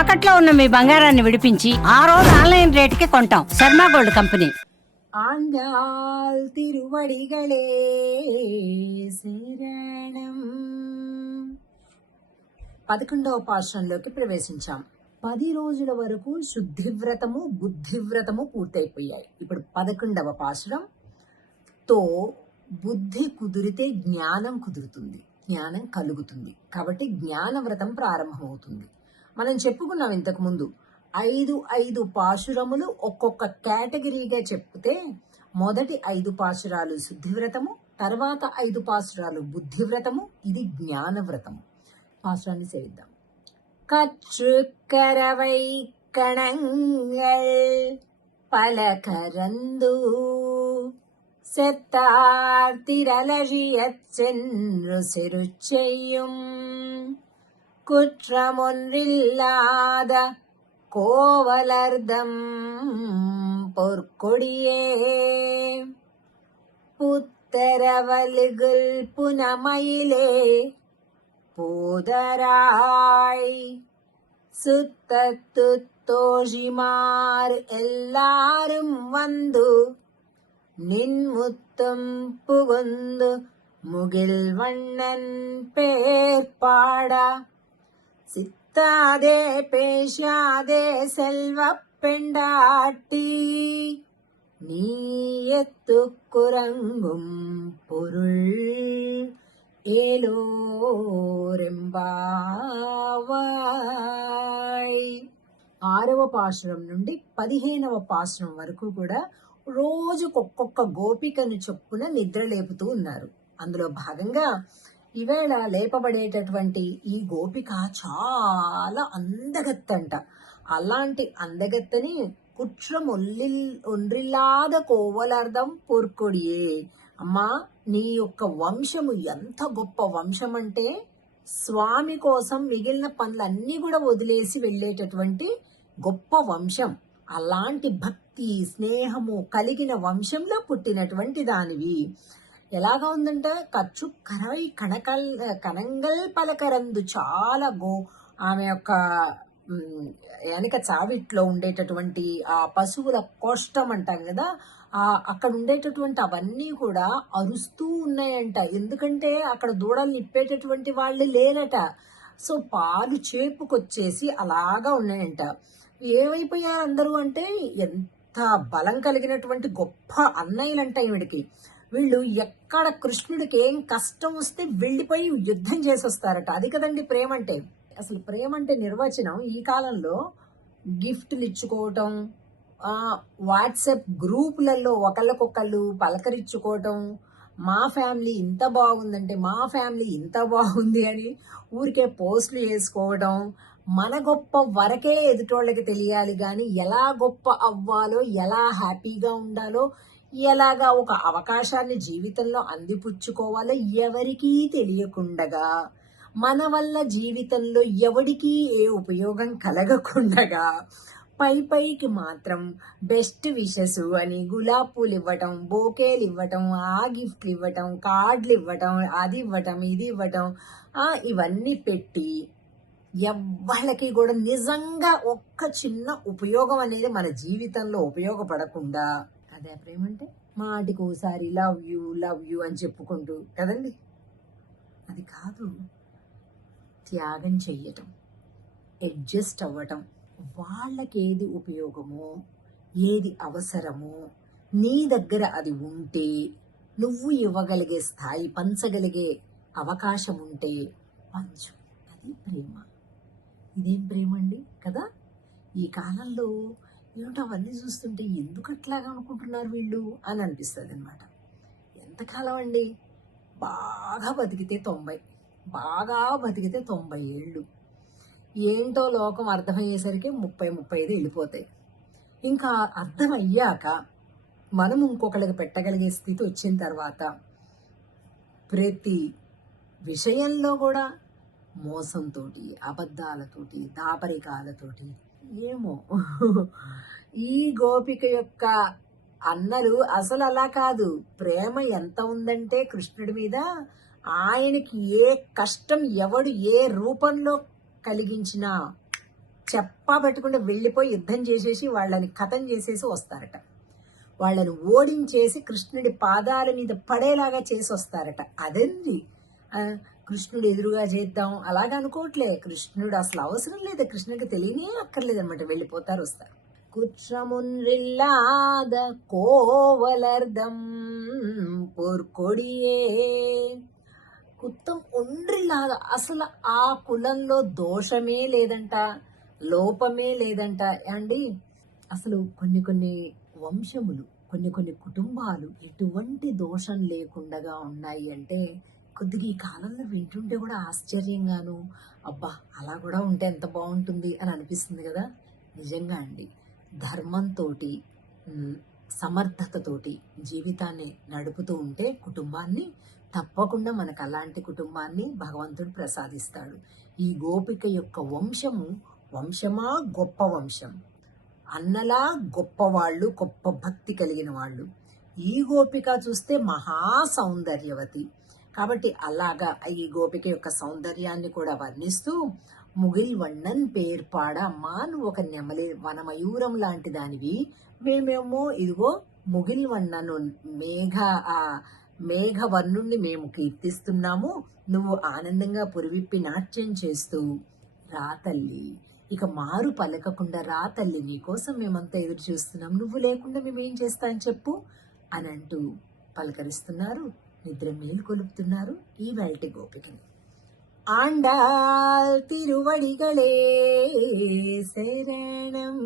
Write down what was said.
తాకట్లో ఉన్న మీ బంగారాన్ని విడిపించి ఆ రోజు ఆన్లైన్ రేటుకి కొంటాం. Sharma gold company. ఆండాల్ తిరువడిగళే శరణం. 11వ పాశ్రంలోకి ప్రవేశించాం. 10 రోజుల వరకు శుద్ధివ్రతము బుద్ధివ్రతము పూర్తయిపోయాయి. ఇప్పుడు 11వ పాశ్రంతో బుద్ధి కుదిరితే జ్ఞానం కుదురుతుంది, జ్ఞానం కలుగుతుంది. కాబట్టి జ్ఞానవ్రతం ప్రారంభమవుతుంది. మనం చెప్పుకున్నాం ఇంతకు ముందు 5 పాశురములు ఒక్కొక్క కేటగిరీగా చెప్తే మొదటి 5 పాశురాలు శుద్ధివ్రతము, తర్వాత 5 పాశురాలు బుద్ధివ్రతము, ఇది జ్ఞానవ్రతము. పాశురాన్ని సేవిద్దాం. கற்றுக்கரவை கணங்கள் பலகரந்து செத்தார் திரளழியச் சென்று செரு செய்யும் குற்றமொன்றில்லாத கோவலர்தம் பொற்கொடியே புத்தரவலுகுல் புனமயிலே பூதராய் சுத்தத்து தோழிமார் எல்லாரும் வந்து நின்முத்தம் புகுந்து முகில் வண்ணன் பேர்பாடா சித்தாதே பேசாதே செல்வ பெண்டாட்டி நீ எத்துக்குறங்கும் பொருள் ఏలోరెంబావాయ్. 6వ పాశురం నుండి 15వ పాశురం వరకు కూడా రోజుకొక్కొక్క గోపికను చొప్పున నిద్ర లేపుతూ ఉన్నారు. అందులో భాగంగా ఈవేళ లేపబడేటటువంటి ఈ గోపిక చాలా అందగత్తంట. అలాంటి అందగత్తని ఒండ్రిల్లాద కోవలర్దం పొర్కొడియే. అమ్మా, నీ యొక్క వంశము ఎంత గొప్ప వంశం అంటే స్వామి కోసం మిగిలిన పనులన్నీ కూడా వదిలేసి వెళ్ళేటటువంటి గొప్ప వంశం. అలాంటి భక్తి స్నేహము కలిగిన వంశంలో పుట్టినటువంటి దానివి. ఎలాగా ఉందంటే ఖర్చు కరవై కణంగల్ పలకరందు, చాలా ఆమె యొక్క వెనక చావిట్లో ఉండేటటువంటి ఆ పశువుల కోష్టం అంటాం కదా, అక్కడ ఉండేటటువంటి అవన్నీ కూడా అరుస్తూ ఉన్నాయంట. ఎందుకంటే అక్కడ దూడలు నిప్పేటటువంటి వాళ్ళు లేరట. సో పాలు చేపుకొచ్చేసి అలాగా ఉన్నాయంట. ఏమైపోయారు అందరూ అంటే, ఎంత బలం కలిగినటువంటి గొప్ప అన్నయ్యలంట వీడికి. వీళ్ళు ఎక్కడ కృష్ణుడికి ఏం కష్టం వస్తే వెళ్ళిపోయి యుద్ధం చేసి వస్తారట. అది కదండి ప్రేమ అంటే. అసలు ప్రేమ అంటే నిర్వచనం ఈ కాలంలో గిఫ్ట్లు ఇచ్చుకోవటం, వాట్సాప్ గ్రూపులలో ఒకళ్ళకొకళ్ళు పలకరించుకోవటం, మా ఫ్యామిలీ ఇంత బాగుందంటే మా ఫ్యామిలీ ఇంత బాగుంది అని ఊరికే పోస్టులు వేసుకోవడం, మన గొప్ప వరకే ఎదుటోళ్ళకి తెలియాలి కానీ ఎలా గొప్ప అవ్వాలో, ఎలా హ్యాపీగా ఉండాలో, ఎలాగా ఒక అవకాశాన్ని జీవితంలో అందిపుచ్చుకోవాలో ఎవరికీ తెలియకుండగా, మన వల్ల జీవితంలో ఎవడికి ఏ ఉపయోగం కలగకుండగా పైకి మాత్రం బెస్ట్ విషెస్ అని గులాబ్ పూలు ఇవ్వటం, బోకేలు ఇవ్వటం, ఆ గిఫ్ట్లు ఇవ్వటం, కార్డులు ఇవ్వటం, అది ఇవ్వటం, ఇది ఇవ్వటం, ఇవన్నీ పెట్టి ఎవ్వళ్ళకి కూడా నిజంగా ఒక్క చిన్న ఉపయోగం అనేది మన జీవితంలో ఉపయోగపడకుండా, అదే ప్రేమ అంటే మాటికి ఒకసారి లవ్ యూ అని చెప్పుకుంటూ కదండి. అది కాదు. త్యాగం చెయ్యటం, అడ్జస్ట్ అవ్వటం, వాళ్ళకి ఏది ఉపయోగమో ఏది అవసరమో నీ దగ్గర అది ఉంటే, నువ్వు ఇవ్వగలిగే స్థాయి, పంచగలిగే అవకాశం ఉంటే పంచు. అది ప్రేమ. ఇదేం ప్రేమ అండి కదా. ఈ కాలంలో ఏమిటో అవన్నీ చూస్తుంటే ఎందుకు అట్లాగా అనుకుంటున్నారు వీళ్ళు అని అనిపిస్తుంది అనమాట. ఎంతకాలం అండి, బాగా బతికితే 90 ఏళ్ళు. ఏంటో లోకం అర్థమయ్యేసరికి 30-35 వెళ్ళిపోతాయి. ఇంకా అర్థమయ్యాక మనం ఇంకొకరికి పెట్టగలిగే స్థితి వచ్చిన తర్వాత ప్రతి విషయంలో కూడా మోసంతోటి, అబద్ధాలతోటి, దాపరికాలతోటి, ఏమో ఈ గోపిక యొక్క అన్నలు అసలు అలా కాదు. ప్రేమ ఎంత ఉందంటే కృష్ణుడి మీద, ఆయనకి ఏ కష్టం ఎవడు ఏ రూపంలో కలిగించినా చెప్పా పెట్టకుండా వెళ్ళిపోయి యుద్ధం చేసేసి వాళ్ళని ఖతం చేసేసి వస్తారట. వాళ్ళని ఓడించేసి కృష్ణుడి పాదాల మీద పడేలాగా చేసి వస్తారట. అదండి కృష్ణుడు ఎదురుగా చేద్దాం అలాగ అనుకోవట్లే. కృష్ణుడు అసలు అవసరం లేదు, కృష్ణుడికి తెలియనే అక్కర్లేదు అనమాట. వెళ్ళిపోతారు, వస్తారు. కుట్రమున్రిల్లాద కోవలర్దం పోర్కొడియే. కుత్తం ఒండ్రిలాద, అసలు ఆ కులంలో దోషమే లేదంట, లోపమే లేదంట అండి. అసలు కొన్ని కొన్ని వంశములు, కొన్ని కొన్ని కుటుంబాలు ఎటువంటి దోషం లేకుండా ఉన్నాయి అంటే కొద్దిగా ఈ కాలంలో వింటుంటే కూడా ఆశ్చర్యంగాను, అబ్బా అలా కూడా ఉంటే ఎంత బాగుంటుంది అని అనిపిస్తుంది కదా. నిజంగా అండి, ధర్మంతో సమర్థతతోటి జీవితాన్ని నడుపుతూ ఉంటే కుటుంబాన్ని తప్పకుండా మనకు అలాంటి కుటుంబాన్ని భగవంతుడు ప్రసాదిస్తాడు. ఈ గోపిక యొక్క వంశమా గొప్ప వంశం, అన్నలా గొప్పవాళ్ళు, గొప్ప భక్తి కలిగిన వాళ్ళు. ఈ గోపిక చూస్తే మహా సౌందర్యవతి. కాబట్టి అలాగా ఈ గోపిక యొక్క సౌందర్యాన్ని కూడా వర్ణిస్తూ ముగిల్ వన్నన్ పేర్పాడ, అమ్మా నువ్వు ఒక నెమలి వనమయూరం లాంటి దానివి, మేమేమో ఇదిగో ముగిల్ వన్నను మేఘవర్ణుణ్ణి మేము కీర్తిస్తున్నాము, నువ్వు ఆనందంగా పురివిప్పి నాట్యం చేస్తూ రా తల్లి, ఇక మారు పలకకుండా రా తల్లి, నీకోసం మేమంతా ఎదురు చూస్తున్నాం, నువ్వు లేకుండా మేమేం చేస్తాం చెప్పు అని అంటూ పలకరిస్తున్నారు, నిద్ర మేల్కొలుపుతున్నారు ఈ వెల్టి గోపికని. ఆండాల్ తిరువడిగళే శరణం.